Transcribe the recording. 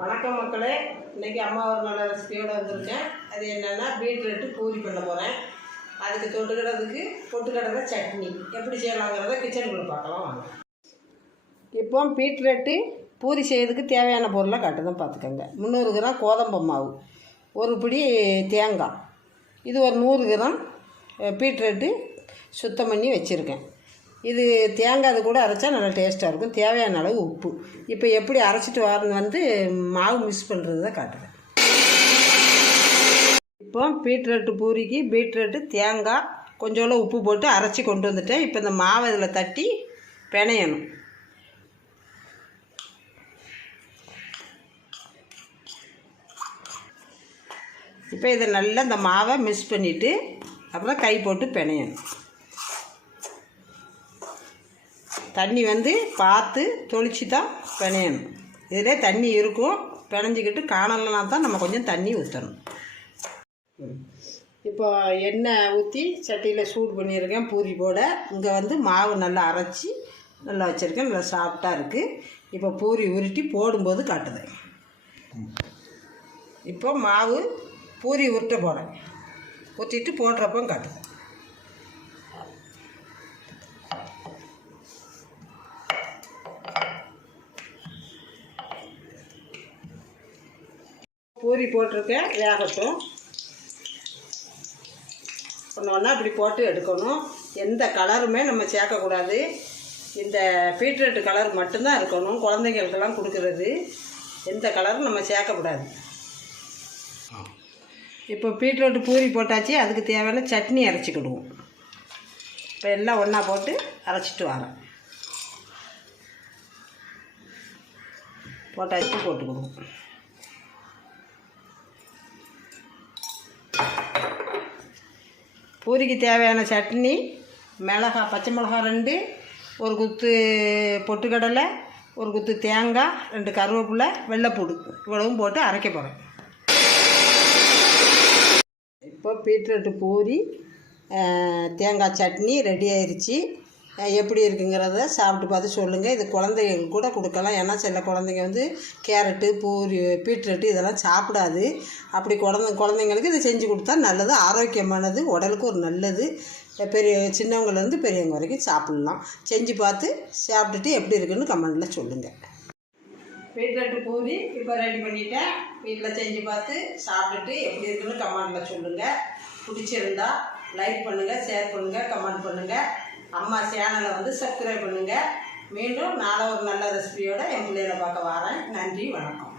வணக்கம் மக்களே, இன்றைக்கி அம்மா ஒரு நல்ல ரெசிபியோடு வந்திருக்கேன். அது என்னென்னா பீட்ரூட்டு பூரி பண்ண போகிறேன். அதுக்கு தொட்டுக்கிறதுக்கு பொட்டுக்கடலை சட்னி எப்படி செய்யலாங்கிறத கிச்சனுக்குள்ளே பார்க்கலாம் வாங்க. இப்போ பீட்ரூட்டு பூரி செய்யறதுக்கு தேவையான பொருளை காட்டுதான் பார்த்துக்கோங்க. 300 கிராம் கோதம்பு மாவு, ஒரு பிடி தேங்காய், இது ஒரு 100 கிராம் பீட்ரூட்டு சுத்தம் பண்ணி வச்சுருக்கேன். இது தேங்காய் அது கூட அரைச்சா நல்லா டேஸ்ட்டாக இருக்கும். தேவையான அளவு உப்பு. இப்போ எப்படி அரைச்சிட்டு வரணும் மாவு மிக்ஸ் பண்ணுறது தான் காட்டுறேன். இப்போ பீட்ரூட்டு பூரிக்கு பீட்ரூட்டு தேங்காய் கொஞ்சோண்டு உப்பு போட்டு அரைச்சி கொண்டு வந்துட்டேன். இப்போ இந்த மாவை இதில் தட்டி பிணையணும். இப்போ இதை நல்லா இந்த மாவை மிக்ஸ் பண்ணிவிட்டு அப்புறம் கை போட்டு பிணையணும். தண்ணி பார்த்து தொளிச்சு தான் பிணையணும். இதில் தண்ணி இருக்கும், பிணைஞ்சிக்கிட்டு காணலைனா தான் நம்ம கொஞ்சம் தண்ணி ஊற்றணும். இப்போ எண்ணெய் ஊற்றி சட்டியில் சூடு பண்ணியிருக்கேன் பூரி போட. இங்கே மாவு நல்லா அரைச்சி நல்லா வச்சுருக்கேன், நல்லா சாஃப்டாக இருக்குது. இப்போ பூரி உருட்டி போடும்போது காட்டுது. இப்போ மாவு பூரி உருட்ட போடுறேன், ஊற்றிட்டு போடுறப்போ காட்டுது. பூரி போட்டிருக்கேன், வேகட்டும். ஒன்று இப்படி போட்டு எடுக்கணும். எந்த கலருமே நம்ம சேர்க்கக்கூடாது. இந்த பீட்ரூட் கலர் மட்டும்தான் இருக்கணும். குழந்தைங்களுக்கெல்லாம் கொடுக்கறது எந்த கலரும் நம்ம சேர்க்கக்கூடாது. இப்போ பீட்ரூட் பூரி போட்டாச்சு, அதுக்கு தேவையான சட்னி அரைச்சிக்கிடுவோம். இப்போ எல்லாம் ஒன்றா போட்டு அரைச்சிட்டு வரேன். போட்டாச்சு, போட்டுக்கிடுவோம். பூரிக்கு தேவையான சட்னி மிளகாய், பச்சை மிளகாய் 2, ஒரு குத்து பொட்டுக்கடலை, ஒரு குத்து தேங்காய், 2 கருவேப்பிலை, வெள்ளைப்பூடு, இவ்வளவும் போட்டு அரைக்க போகிறேன். இப்போ பீட்ரூட்டு பூரி தேங்காய் சட்னி ரெடி ஆயிடுச்சு. எப்படி இருக்குங்கிறத சாப்பிட்டு பார்த்து சொல்லுங்கள். இது குழந்தைங்களுக்கு கூட கொடுக்கலாம். ஏன்னா சில குழந்தைங்க கேரட்டு பூரி பீட்ரூட்டு இதெல்லாம் சாப்பிடாது. அப்படி குழந்தைங்களுக்கு இதை செஞ்சு கொடுத்தா நல்லது, ஆரோக்கியமானது, உடலுக்கு ஒரு நல்லது. சின்னவங்கலேருந்து பெரியவங்க வரைக்கும் சாப்பிட்லாம். செஞ்சு பார்த்து சாப்பிட்டுட்டு எப்படி இருக்குன்னு கமெண்டில் சொல்லுங்கள். பீட்ரூட்டு பூரி இப்போ ரெடி பண்ணிவிட்டேன். வீட்டில் செஞ்சு பார்த்து சாப்பிட்டுட்டு எப்படி இருக்குன்னு கமெண்டில் சொல்லுங்கள். பிடிச்சிருந்தா லைக் பண்ணுங்கள், ஷேர் பண்ணுங்கள், கமெண்ட் பண்ணுங்கள். அம்மா சேனலை சப்ஸ்கிரைப் பண்ணுங்கள். மீண்டும் நாளை ஒரு நல்ல ரெசிபியோடு என் பிள்ளைகளை பார்க்க வரேன். நன்றி, வணக்கம்.